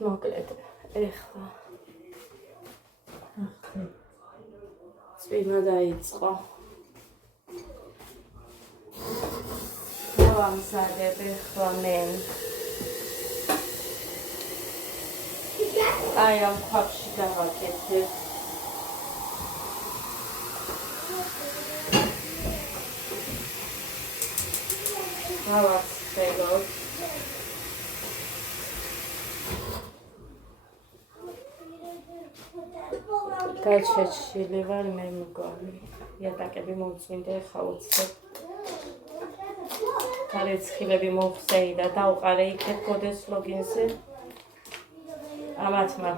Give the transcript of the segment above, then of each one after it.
მოკლედ ეხლა წვიმა დაიწყო. დავამზადებ ეხლა მე აი ამ ქვაბში დავაკეთებ. დავაცხელოთ. გაჩეჩილი ვარ მე მგონი. იატაკები მომწვინდა ეხლა უცებ. გარეცხილები მოვხსეი და დავყარე იქეთ კოდეს ლოგინზე. ამათმა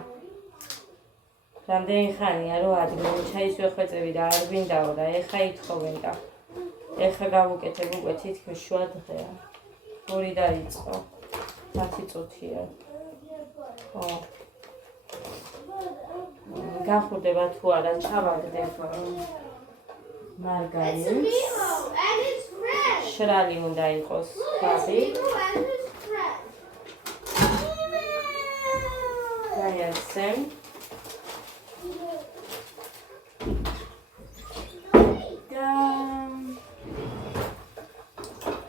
რამდენი ხანია რომ ადგილი ჩაის ვეხვეწები და არ გვინდაო და ეხა ითხოვენ და ეხა გავუკეთებ უკვე თითქმის შუა დღეა. 2 დაიწყო. 10 წუთია. ხო. გახურდება თუ არა ჩავაგდებ მარგარინს. შრალი უნდა იყოს ქვაბი. აი ასე. და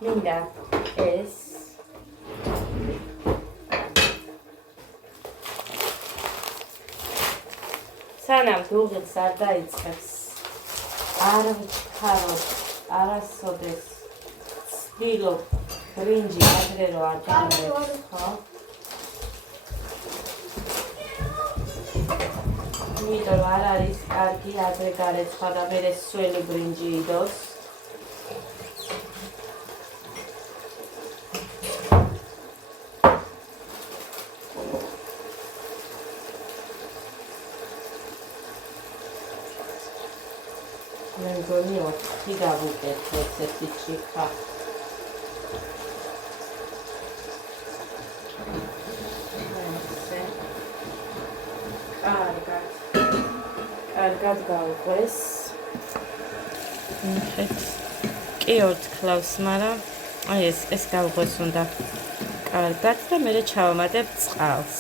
მინდა ეს სანამ დუღილს არ დაიწყებს არ ვჩქაროთ არასოდეს ვცდილობ ბრინჯი ადრე რომ არ დამრექს ხო? იმიტომ რომ არ არის კარგი ადრე გარეცხვა და მერე სველი ბრინჯი იდოს. მე მგონი 4 გავუკეთეთ ერთი ჩიქა. კარგად გავყვეს. ნახეთ. კი 4 კლავს, მაგრამ აი ეს გავყვეს უნდა კარგად და მე ჩავამატებ წყალს.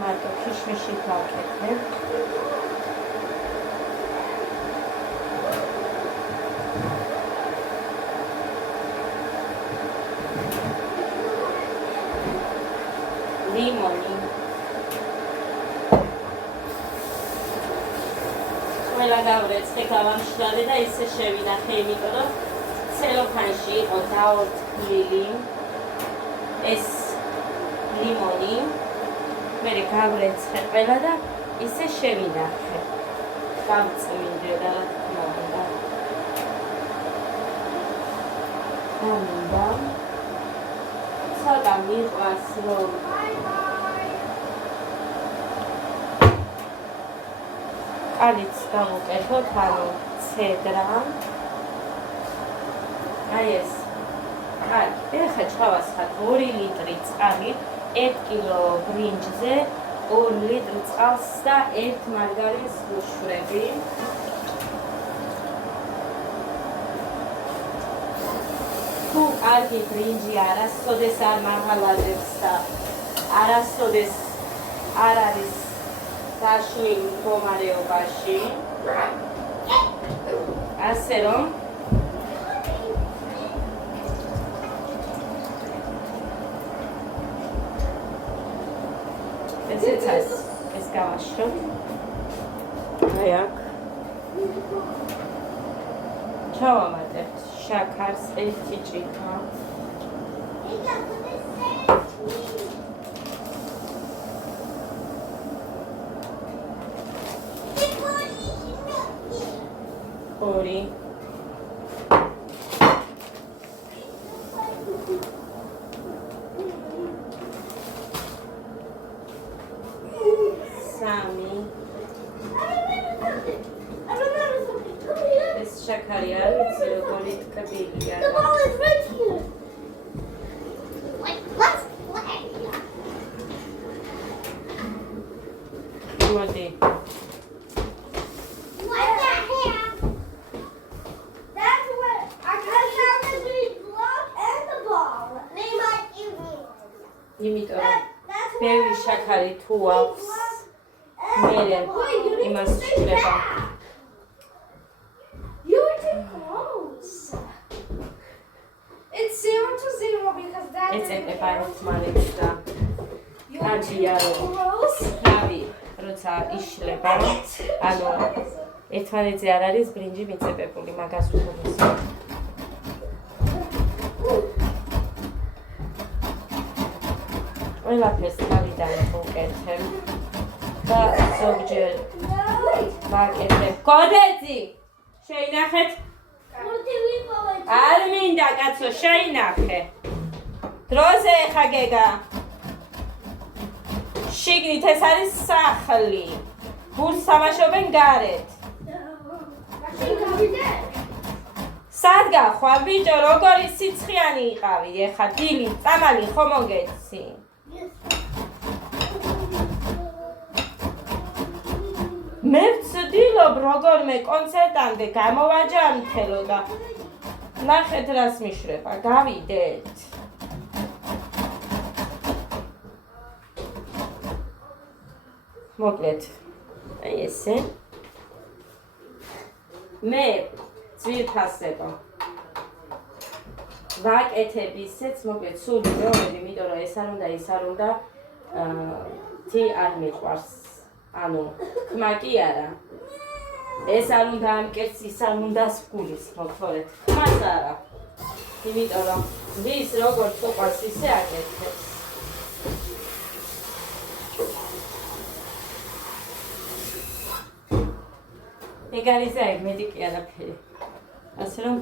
მარტო ქიშმიში გავკეთებ. ლიმონი. ყველა გავრეცხე გავამშრალე და ისე შევინახე, იმიტომ რომ ცელოფანში იყო დაორთქლილი ეს ლიმონი. მე გავრეცხე ყველა და ისე შევინახე. გამწმინდე და რა თქმა უნდა. ამიტომ ცოტა მიყვარს რომ კალიც გავუკეთოთ, ანუ ცედრა. აი ეს. კარგი, ეხლა ჩავასხათ 2 ლიტრი წყალი. 1 კილო ბრინჯზე 2 ლიტრი წყალს და 1 მარგარინს ვუშვები. თუ კარგი ბრინჯი არასოდეს არ მაღალადებს და არასოდეს არ არის დაშლილ მდგომარეობაში, ასე რომ ეს გავაშრობ. აი აქ ჩავამატებთ შაქარს 1 ჭიქა. ორი 3 ეს შაქარი არის როგორი ტკბილია მოდი იმიტომ რომ ბევრი შაქარი თუ აქვს მე იმას შეიძლება It's 0 to 0 because that's ეწევა ერთმანეთს და კარგია რომ რავი როცა იშლება ანუ ერთმანეთზე არ არის ბრინჯი მიწებებული მაგას უხობს ყველაფერს თავიდან ვუკეთებ და ზოგჯერ ვაკეთებ კოდეცი შეინახეთ არ მინდა კაცო შეინახე დროზე ხა გეგა შიგნით ეს არის სახლი გულს სამაშობენ გარეთ სად გახვალ ბიჭო როგორი სიცხიანი იყავი ეხა დილი წამალი ხომ მოგეცი მე ვცდილობ როგორმე კონცერტამდე გამოვაჯამთელო და ნახეთ რას მიშრება გავიდეთ მოკლედ აი ესე მე ძვირფასება ვაკეთებ ისეც მოკლედ სული მეუბნები იმიტომ რომ ეს არ უნდა ის არ უნდა თი არ მიყვარს ანუ ხმა კი არა ეს არ უნდა ამ კერძს ის არ უნდა სგულის მოთხოვეთ ხმას არა იმიტომ რომ ვის როგორც უყვარს ისე აკეთებს ეგ არის აი მედიკი არაფერი ასე რომ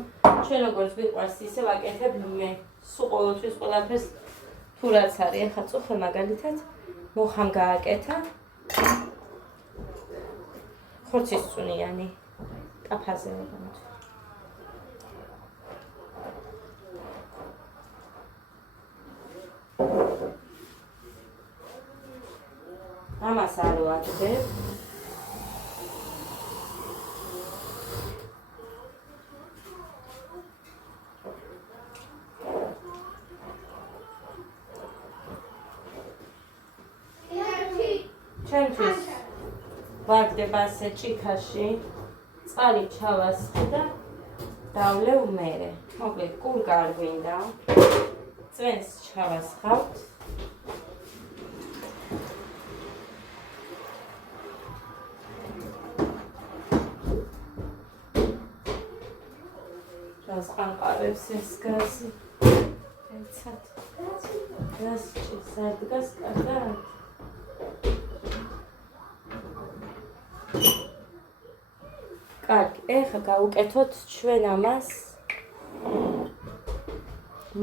ჩვენ როგორც ვიყვარს ისე ვაკეთებ მე სულ ყოველთვის ყველაფერს თუ რაც არის ახლა წუხე მაგალითად მოხამ გააკეთა ხორცის წუნიანი კაფაზე მაგალითად ამას არ ვაკეთებ ჩვენთვის ვაგდება ასე ჭიქაში წყალი ჩავასხი და დავლევ მერე მოკლედ კურკა არ გვინდა წვენს ჩავასხავთ ყანყარებს ეს გაზი ეცად გას ჭისადგას კარგად კარგი, ეხლა გავუკეთოთ ჩვენ ამას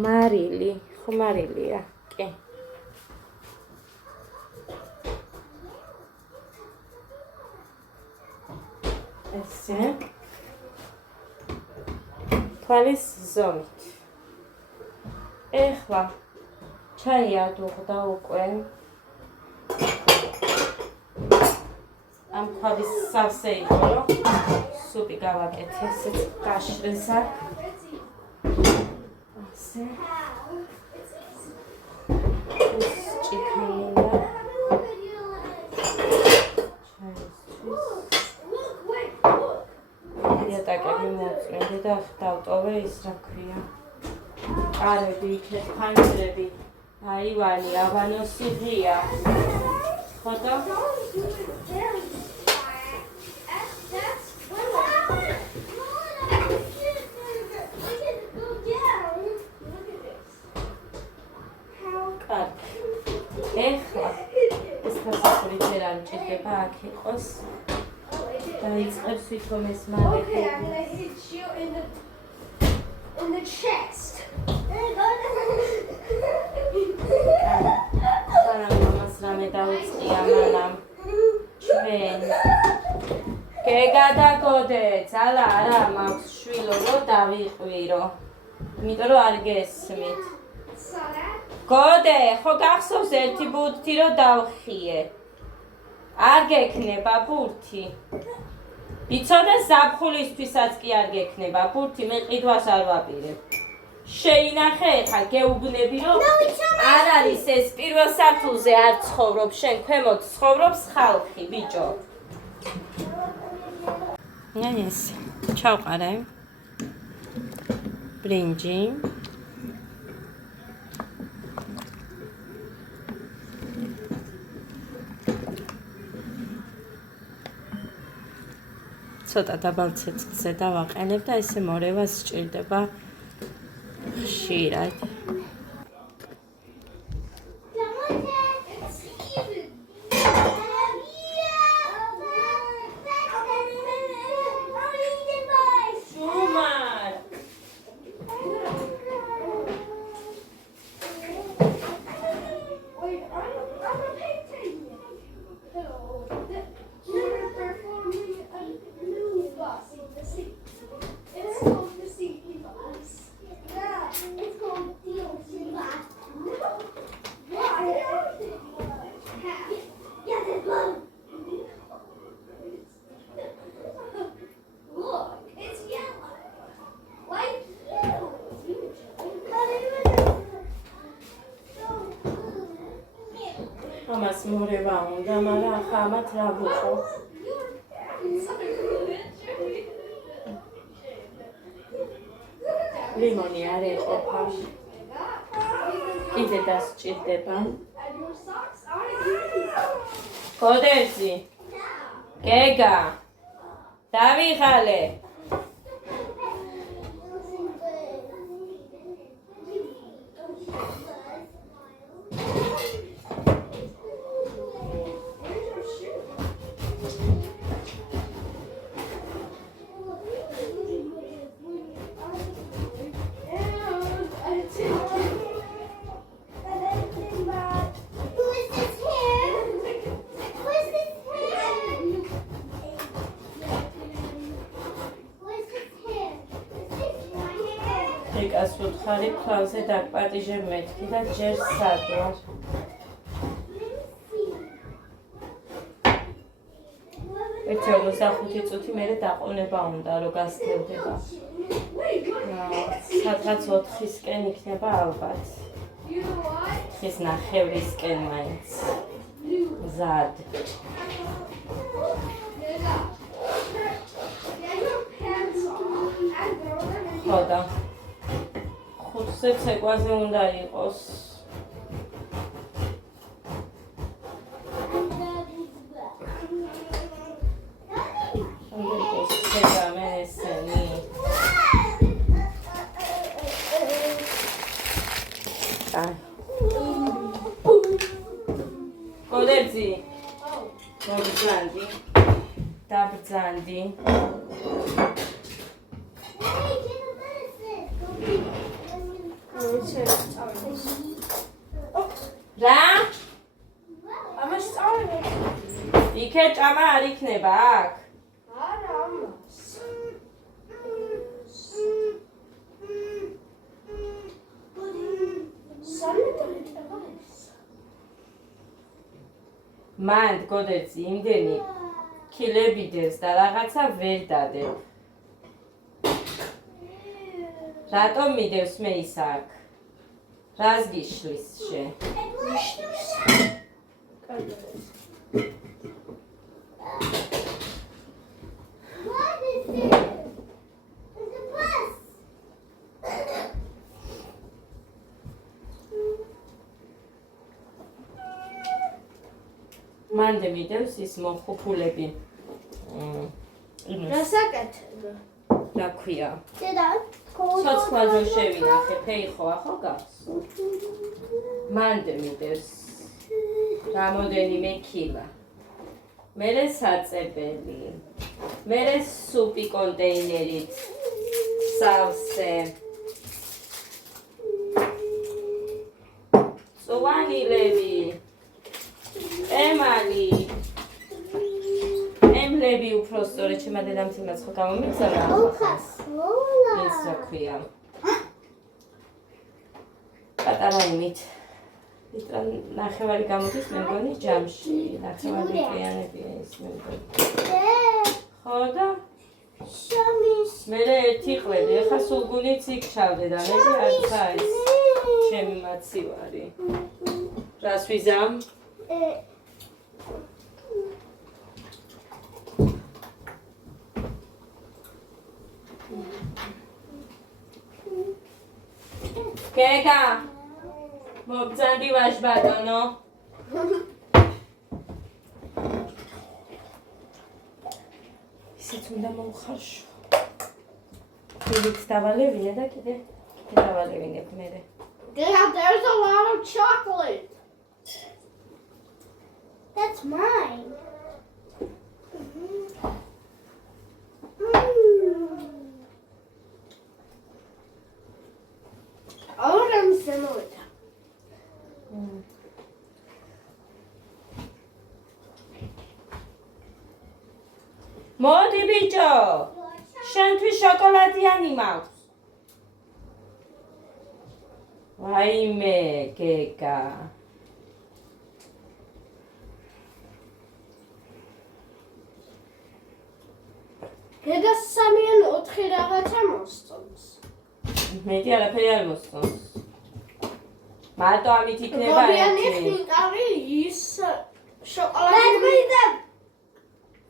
მარილი, ხო მარილია, კი. ესე. თვალის ზომით. ეხლა ჩაი ადუღდა უკვე. ამ ქვავის სავსე იყო, რომ სუპი გავაკეთე, ესეც გაშრეს აქ. ასე. ეს ჭიქამინდა. ჩაისთვის. იატაკები მოწმენდი და დავტოვე ის, რა ქვია. კარები, იქეთ ფანჯრები, აივანი, აბანოსი ღია. ხოდა? ეხლა ეს ფასოლი ჯერ არ მჭირდება აქ იყოს და იწყებს თვითონ ეს მალე in the chest. არა მამას რამე დავიწყია მანამ გეგა და გოდე, ძალა არა მაქვს შვილო რომ დავიყვირო. იმიტომ რომ არ გესმით. გოდე, ხო გახსოვს ერთი ბურთი რომ დავხიე. არ გექნება ბურთი. იცოდე ზაფხულისთვისაც კი არ გექნება ბურთი, მე ყიდვას არ ვაპირებ. შეინახე ხა გეუბნები რომ არ არის ეს პირველ სართულზე არ ცხოვრობს, შენ ქვემოთ ცხოვრობს ხალხი, ბიჭო. ეს ჩავყარე. ბრინჯი. ცოტა დაბალ ცეცხლზე დავაყენებ და ესე მორევა სჭირდება ხშირად. ამას მორევა უნდა, მაგრამ ახლა ამათ რა ვუყო? ლიმონი არ ეყოფა. კიდე დასჭირდება. გოდერძი. გეგა. დავიღალე. ეკას ვუთხარი ფლავზე დაგპატიჟებ მეთქი და ჯერ სად ვარ. ერთი 45 წუთი მერე დაყოლნება უნდა რომ გასდევდება. სადღაც 4-ისკენ იქნება ალბათ. 4-ის ნახევრისკენ მაინც. მზად. ხოდა. 5-ზე ცეკვაზე უნდა იყოს. გოდერძი. დაბრძანდი. რა? ამას წავიდე. იქე ჭამა არ იქნება აქ? არა, ამას. მან გოდერძი იმდენი ქილები დევს და რაღაცა ვერ დადებ. რატომ მიდევს მე ის აქ? რას გიშლის შენ? მანდე მიდევს ის მოხუფულები. რასაკეთებ? რა ქვია? დედა, ცოცხლად რო შევინახე, ფეიხოა ხო გავს? მანდე მიდევს რამოდენიმე ქილა. მერე საწებელი. მერე სუპი კონტეინერით სავსე. წვანილები. ემალი. ემლე ხეები უფრო სწორედ ჩემმა დედამისმა ხო გამომიგზავნა. ეს რა ქვია. პატარა იმით. ვიტრან ნახევარი გამოდის მე მგონი ჯამში. ნახევარი ყიანებია ის მე მგონი. ხო და მე ერთი ყვები, ეხა სულ გუნიც იქ ჩავდე და მე არც არის ჩემი მაცივარი. რას ვიზამ? გეგა მოგძანდი ვაჟ ბატონო. ისიც უნდა მომხარშო. კიდეც დავალევინე და კიდე დავალევინებ მერე. Yeah, there's a lot of chocolate. That's mine. All of them similar. მოდი ბიჭო, შენთვის შოკოლადიანი მაქვს. ვაიმე, გეგა. გეგა 3-4 რაღაცა მოსწონს. მეტი არაფერი არ მოსწონს. მარტო ამით იქნება გოგიანი ერთი. ხინკალი ის შოკოლადი.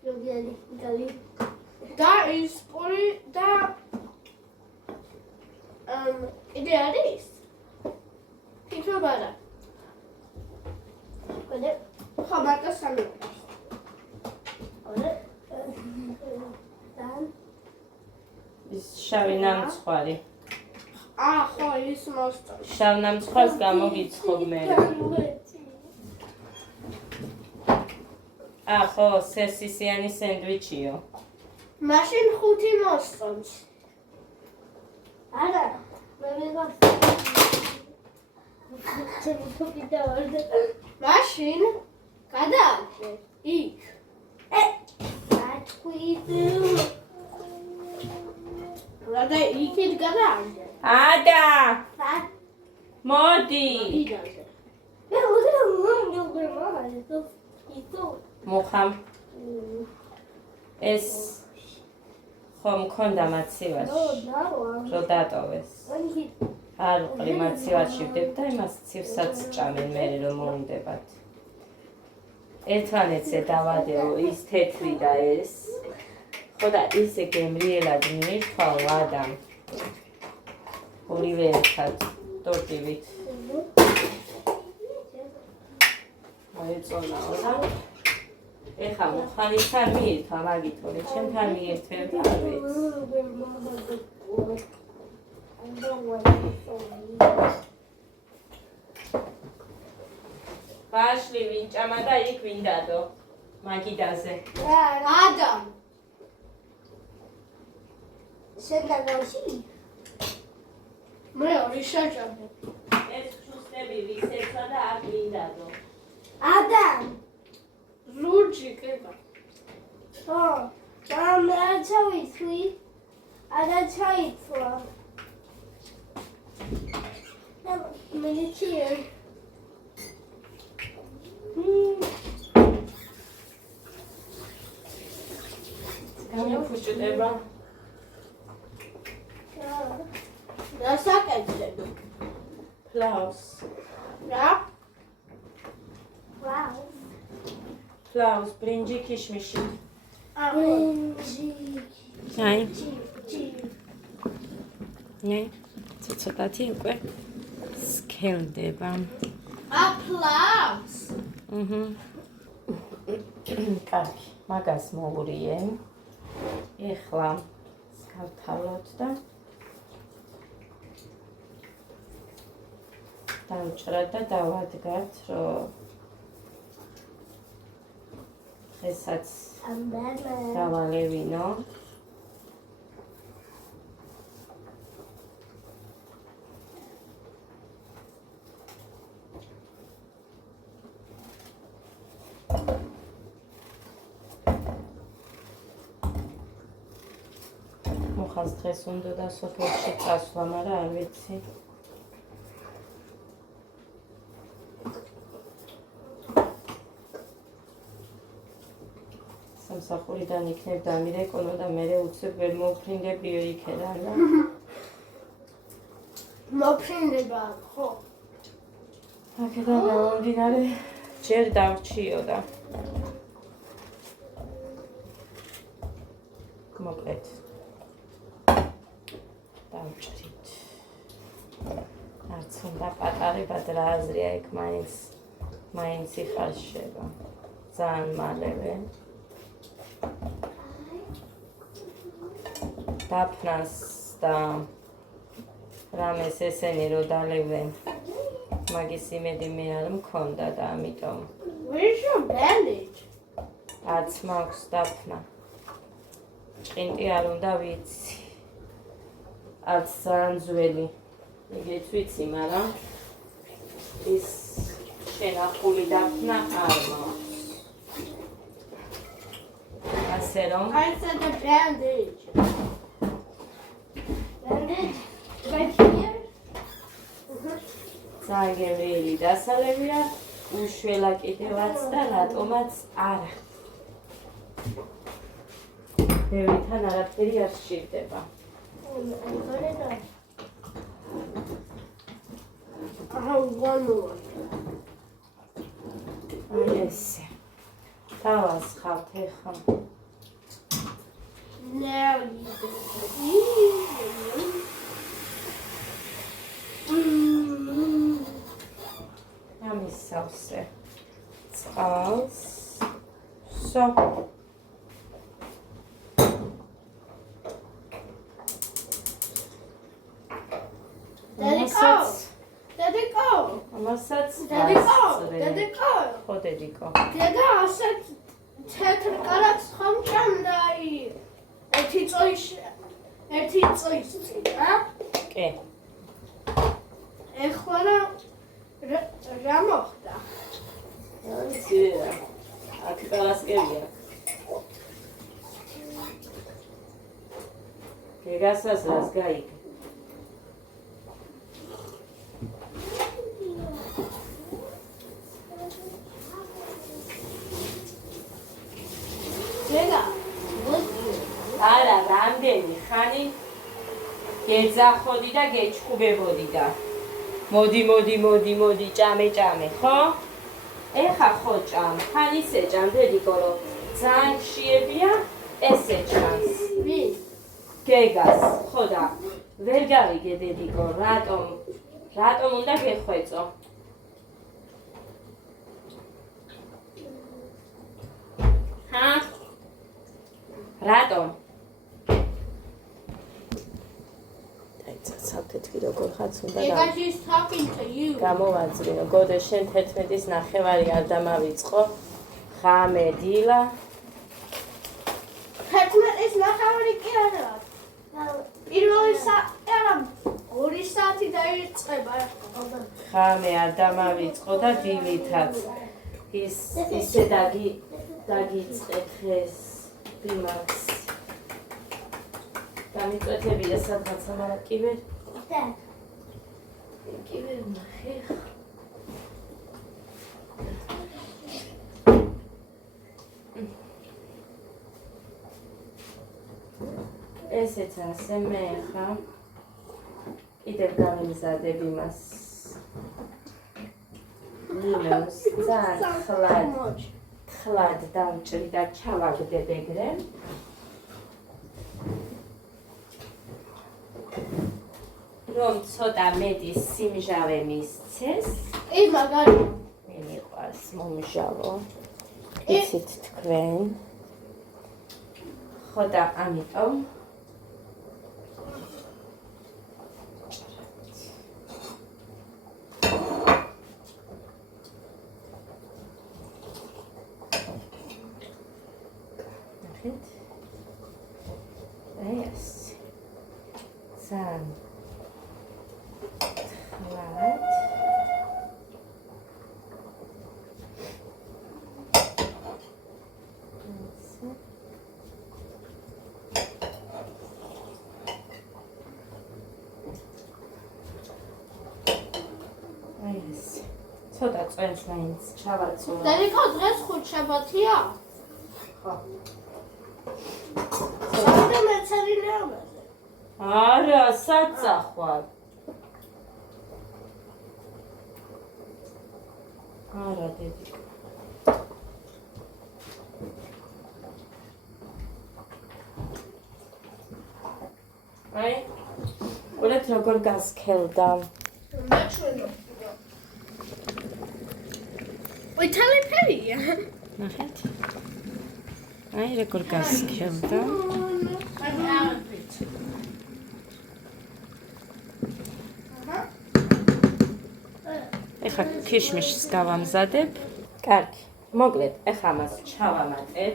გოგიანი ხინკალი. და ის პური და კიდე არის? იქნება. კიდე ხო მარტო 3. ის შავი ნამცხვარი. ხო ის მოსწონს. შავ ნამცხვარს გამოგიცხობ მე. ხო, სესისიანი სენდვიჩიო. მაშინ 5 მოსწონს. არა, მე მეგონს. მაშინ გადააგდე იქ. რადა იქით გადააგდე. ადა, მოდი. მოხამ. ეს ხო მქონდა მაცივარში. რო დატოვეს. არ ვყრი მაცივარში ვდებ და იმას ცივსაც ჭამენ მე რომ მომდებათ. ერთმანეთზე დავადეო ის თეთრი და ეს. ხო და ისე გემრიელად მიირთვალ ადამ. ორივე ერთად ტორტივით. მოეწონაო და ეხა მოხალისთან მიირთვა მაგით ორი ჩემთან მიირთვებ და არ ვიცი. ვაშლი ვინ ჭამა და იქ ვინ დადო მაგიდაზე. ადამ. შენ დაგავში? მე ორი შეჭამე. ეს ჩუსტები ვისეცა და აქ ვინ დადო. ადამ. ლურჯი კება. ხო. მე არ ჩავიცვი. არა ჩაიცვა. მილიციერ. გამიფუშტება. რა საკეთებ? ფლაუს. რა? ფლაუს ბრინჯი ქიშმიში. ბრინჯი. აი. ნე, ცოტათი უკვე სქელდება. აპლავს. კარგი, მაგას მოურიე. ეხლა გავთავოთ და დავჭრათ და დავადგათ, რომ ესაც დავალევინო. ხალხს დღეს უნდა და სოფელში წასვლა, მაგრამ არ ვიცი. სამსახურიდან იქნებ დამირეკონო და მე უცებ ვერ მოვფრინდებიო იქიდან და მოფრინდება, ხო? აქედან გამომდინარე ჯერ დავრჩიო და მოკლედ დავჭრით. არც უნდა პატარებად რა აზრია იქ მაინც იხარშება. ძალიან მალევე. დაფნას და რამეს ესენი რო დალევენ მაგის იმედი მე არ მქონდა და ამიტომ Where's your bandage? არც მაქვს დაფნა. ჭყინტი არ უნდა ვიცი. არც ძალიან ძველი. იგეც ვიცი, მაგრამ ის შენახული დაფნა არ მაქვს. ასე რომ I said the bandage. Bandage? Right here? ძალიან გემრიელი დასალევია, უშველა კიდევაც და რატომაც არა. ბევრთან არაფერი არ სჭირდება. I have one more. აი ესე. დავასხავთ ეხლა. Now you ამის სავსე წყალს. სო. Dediko. ამასაც Dediko. ხო დედიკო. Deda ასეთ თეთრ კარაკს ხომ ჭამდა ერთი წოის წინ, კი. ეხლა რა მოხდა? ვიცი რა. აქ კალასკებია. გეგასას რას გაიგე? დედა, არა, რამდენი ხანი გეძახოდი და გეჩხუბებოდი და მოდი, ჭამე, ხო? ეხა ხო ჭამ, ხან ისე ჭამ, დედიკო, რომ ძალიან ხშირია, ესე ჭამს. ვის? გეგას, ხო და ვერ გავიგე დედიკო, რატომ უნდა გეხვეწო? ჰა? რატომ? ცალთეთრი როგორ ხაც უნდა Dega, she's talking to you. გამოვაძრინო. გოდე შენ 11-ის ნახევარი არ დამავიწყო. ღამე დილა. 11-ის ნახევარი კი არა. პირველი ორი საათი დაიწყება. ღამე არ დამავიწყო და დილითაც. ისე დაგიწყე დღეს ბიმაც. დამიწვეთებია სადღაცა, მაგრამ კი ვერ ნახე. ესეც ასე მე ხა კიდევ გამიზადებ იმას ლიმონს ძალიან ხლად დავჭრი და ჩავაგდებ ეგრე. რომ ცოტა მეტი სიმჟავე მისცეს. ის მაგარი. მე მიყვარს მომჟავო. იცით თქვენ. ხო და ამიტომ ეს ძალიან ხლად ცოტა წვენს მაინც ჩავაწულა. დედიკო დღეს ხუთშაბათია? ხო. საერთოდ მეცადინე ამაზე. არა, საწახვად. არა, დედიკო. აი, ულეთ როგორ გასქელდა. მაჩვენო. ვითელი ფერია. ნახეთ. აი, როგორ გასქელდა. ეხლა ქიშმიშს გავამზადებ. კარგი. მოკლედ, ეხლა მას ჩავამატებ.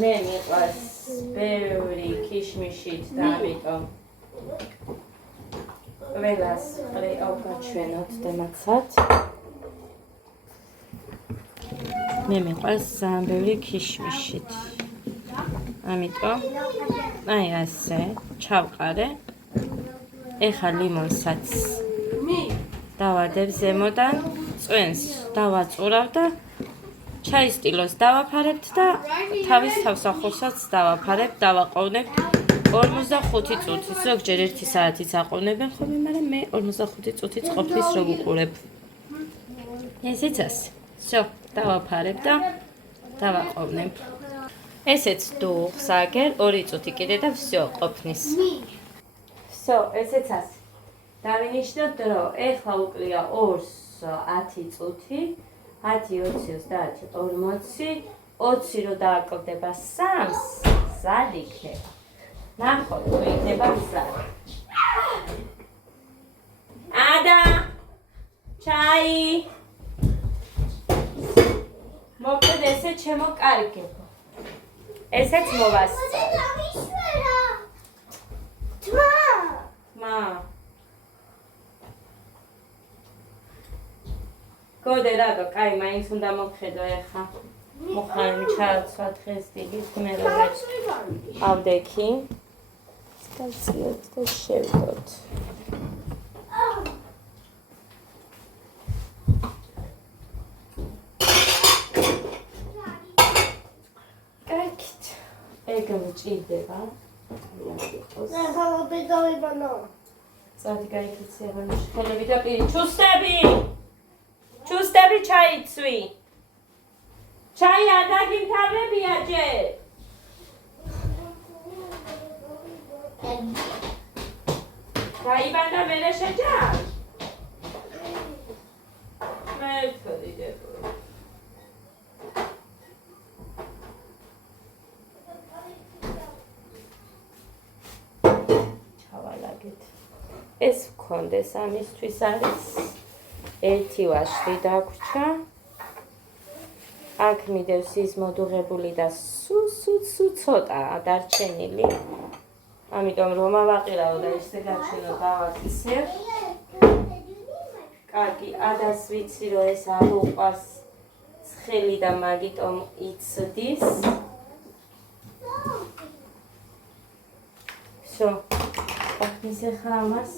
მე მიყვარს ბევრი ქიშმიშით და ამიტომ ყველას გავაჩვენოთ და მაცად. მე მიყვარს ბევრი ქიშმიშით. ამიტომ აი ასე ჩავყარე. ეხლა ლიმონსაც დავადებ ზემოდან, წვენს დავაწურავ და ჩაის დავაფარებთ და თავის თავსახურსაც დავაფარებ, დავაყოვნებ 45 წუთი. ზოგჯერ 1 საათიც აყოვნებენ ხოლმე, მაგრამ მე 45 წუთიც ყოფნის რო ვუყურებ. ესეც ასე. всё, დავაფარებ და დავაყოვნებ. ესეც დუღს აგერ 2 წუთი კიდე და всё, ყოფნის. всё, ესეც ასე. დავინიშნოთ დრო. ეხლა უკლია 2-ს 10 წუთი. 10-20-ს და 10-40, 20 რო დააკლდება 3-ს, მზად იქნება. ნახოთ, თუ იქნება მზად. ადა! ჩაი! მოკლედ ესე ჩემო კარგებო. ესეც მოვასწავლე. თმა! გოდე რატო, კაი, მაინც უნდა მოვხედო ეხა. მოხალმი ჩააცვა დღეს დიდი გმერობებს. ავდექი. გავციოთ და შევდოთ. კარგით. ეგ მჭირდება. წადი გაიქიცი აღარ ხელები და პირი. ჩუსტები! ჩუსტები ჩაიცვი. ჩაი არ დაგიმთავრებია ჯერ. გაიბანდა მერე შეჯარ. მე ვთქვიდებო. ჩავალაგეთ. ეს ვქონდეს ამისთვის არის. ერთი ვაშლი დაგვრჩა. აქ მიდევს ის მოდუღებული და სუ ცოტა დარჩენილი. ამიტომ რომ ავაყირავ და ისე გაჩვენო დავაქცევ. კარგი, ადას ვიცი რომ ეს არ უყვარს ცხელი და მაგიტომ იცდის. всё. ახნის ახლა ამას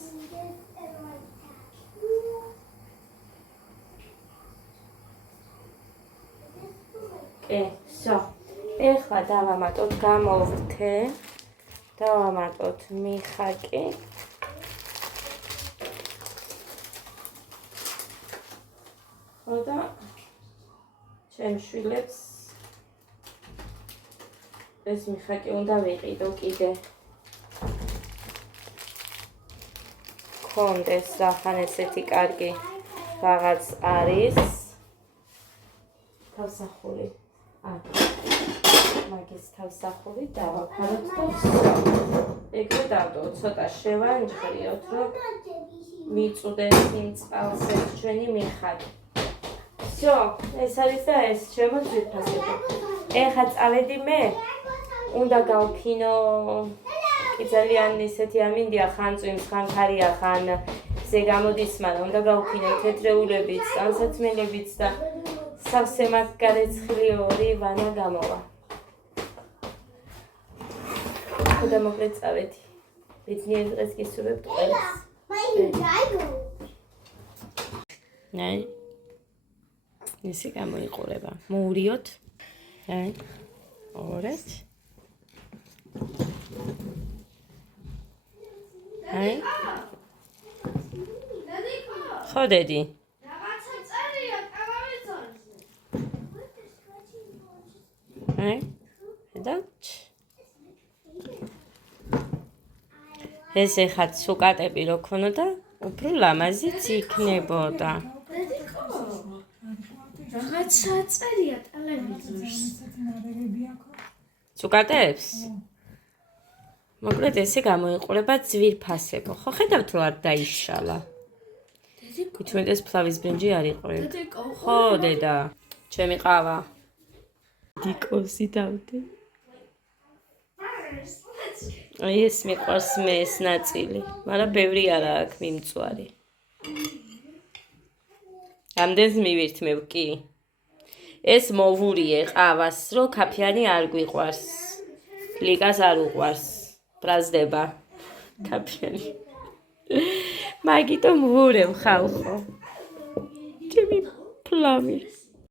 всё. ეხლა დავამატოთ გამოვრთე. დავამატოთ მიხაკი. ხო და ჩემ შვილებს ეს მიხაკი უნდა ვიყიდო კიდე. კონდეს ახან ესეთი კარგი რაღაც არის. თავსახური. მაგის თავსახური დავაფაროთ და ეგრე დავდოთ. ცოტა შევანჯღრიოთ, რომ მიწუდეს იმ წყალს ეს ჩვენი მიხაკი. всё, ეს არის და ეს ჩემო ძვირფასება. ეხლა წავედი მე. უნდა გავფინო. კი ძალიან ისეთი ამინდია, ხან წვიმს, ხან ქარია, ხან ზე გამოდის, მაგრამ უნდა გავფინო თეთრეულებიც, ანსაცმელებიც და სავსე მაგ გარეცხილი 2 ვანა გამოვა. და მოკლედ წავედი. ბედნიერ დღეს გისურვებთ ყველას. აი. ისე გამოიყურება. მოურიოთ. აი. ორეთ. აი. ხო დედი. რაღაცა წერია კავავეძონზე. აი. ხედავთ? ეს ეხა სუკატები რო ქონოდა, უფრო ლამაზიც იქნებოდა. რაღაცა წერია ტელევიზორს. სუკატებს? მოკლედ ესე გამოიყურება ძვირფასებო. ხო ხედავთ რა არ დაიშალა. უთმეტეს ფლავის ბრინჯი არ იყვრებ. ხო დედა, ჩემი ყავა. დიკოსი დავდე. აი ეს მიყვარს მე ეს ნაწილი, მაგრამ ბევრი არა აქვს მიმწვარი. ამდენს მივირთმევ კი. ეს მოვურიე ყავას, რომ კაფიანი არ გვიყვარს. ლიკას არ უყვარს. ბრაზდება კაფიანი. მაგიტომ ვურევ ხალხო. ჩემი ფლავი.